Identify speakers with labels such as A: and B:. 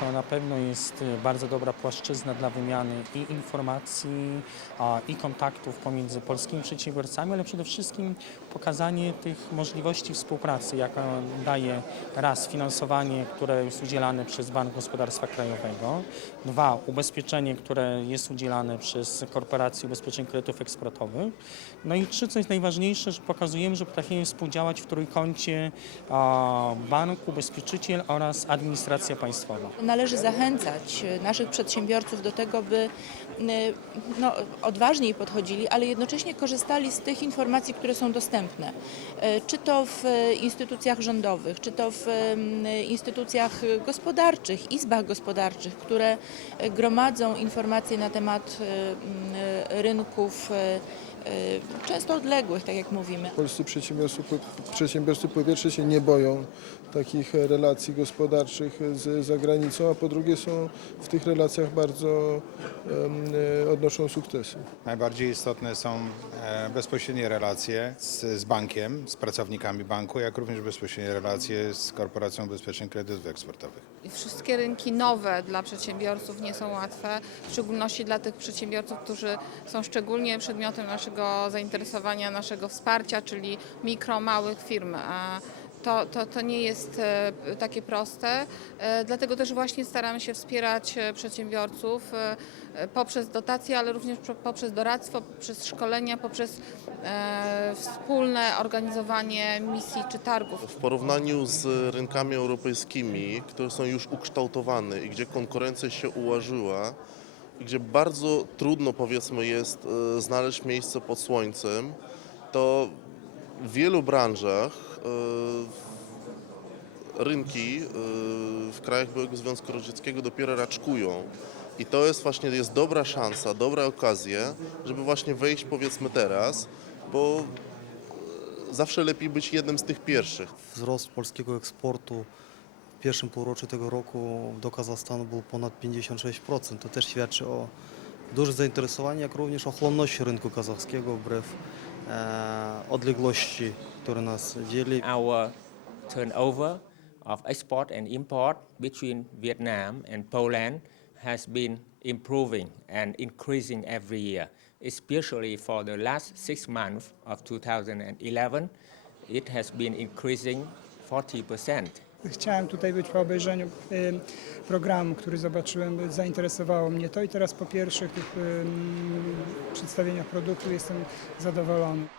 A: to na pewno jest y, bardzo dobra płaszczyzna dla wymiany i informacji, i kontaktów pomiędzy polskimi przedsiębiorcami, ale przede wszystkim pokazanie tych możliwości współpracy, jaka daje raz finansowanie, które jest udzielane przez Bank Gospodarstwa Krajowego, dwa ubezpieczenie, które jest udzielane przez Korporację Ubezpieczeń Kredytów Eksportowych, no i trzy, co jest najważniejsze, że pokazujemy, że potrafimy współdziałać w trójkącie bank, ubezpieczyciel oraz administracja państwowa.
B: Należy zachęcać e, naszych przedsiębiorców do tego, by no, odważniej podchodzili, ale jednocześnie korzystali z tych informacji, które są dostępne. E, Czy to w e, instytucjach rządowych, czy to w instytucjach gospodarczych, izbach gospodarczych, które gromadzą informacje na temat rynków często odległych, tak jak mówimy.
C: Polscy przedsiębiorcy, przedsiębiorcy po pierwsze się nie boją takich relacji gospodarczych z zagranicą, a po drugie są w tych relacjach bardzo e, odnoszą sukcesy.
D: Najbardziej istotne są e, bezpośrednie relacje z, z bankiem, z pracownikami banku, jak również bezpośrednie relacje z Korporacją Ubezpieczeń Kredytów Eksportowych.
E: I Wszystkie rynki nowe dla przedsiębiorców nie są łatwe, w szczególności dla tych przedsiębiorców, którzy są szczególnie przedmiotem naszego zainteresowania, naszego wsparcia, czyli mikro, małych firm. A To, to, to nie jest e, takie proste, e, dlatego też właśnie staramy się wspierać e, przedsiębiorców poprzez dotacje, ale również poprzez doradztwo, poprzez szkolenia, poprzez wspólne organizowanie misji czy targów.
F: W porównaniu z rynkami europejskimi, które są już ukształtowane i gdzie konkurencja się ułożyła, gdzie bardzo trudno powiedzmy jest znaleźć miejsce pod słońcem, to w wielu branżach e, rynki e, w krajach byłego Związku Radzieckiego dopiero raczkują. I to jest właśnie jest dobra szansa, dobra okazja, żeby właśnie wejść powiedzmy teraz, bo zawsze lepiej być jednym z tych pierwszych.
G: Wzrost polskiego eksportu w pierwszym półroczu tego roku do Kazachstanu był ponad 56%. To też świadczy o dużym zainteresowaniu, jak również o chłonności rynku kazachskiego wbrew e, Uh, odległości, które nas dzieli.
H: our turnover of export and import between Vietnam and Poland has been improving and increasing every year, especially for the last six months of 2011. It has been increasing 40%.
I: Chciałem tutaj być po obejrzeniu y, programu, który zobaczyłem, zainteresowało mnie to i teraz po pierwszych przedstawieniach produktu jestem zadowolony.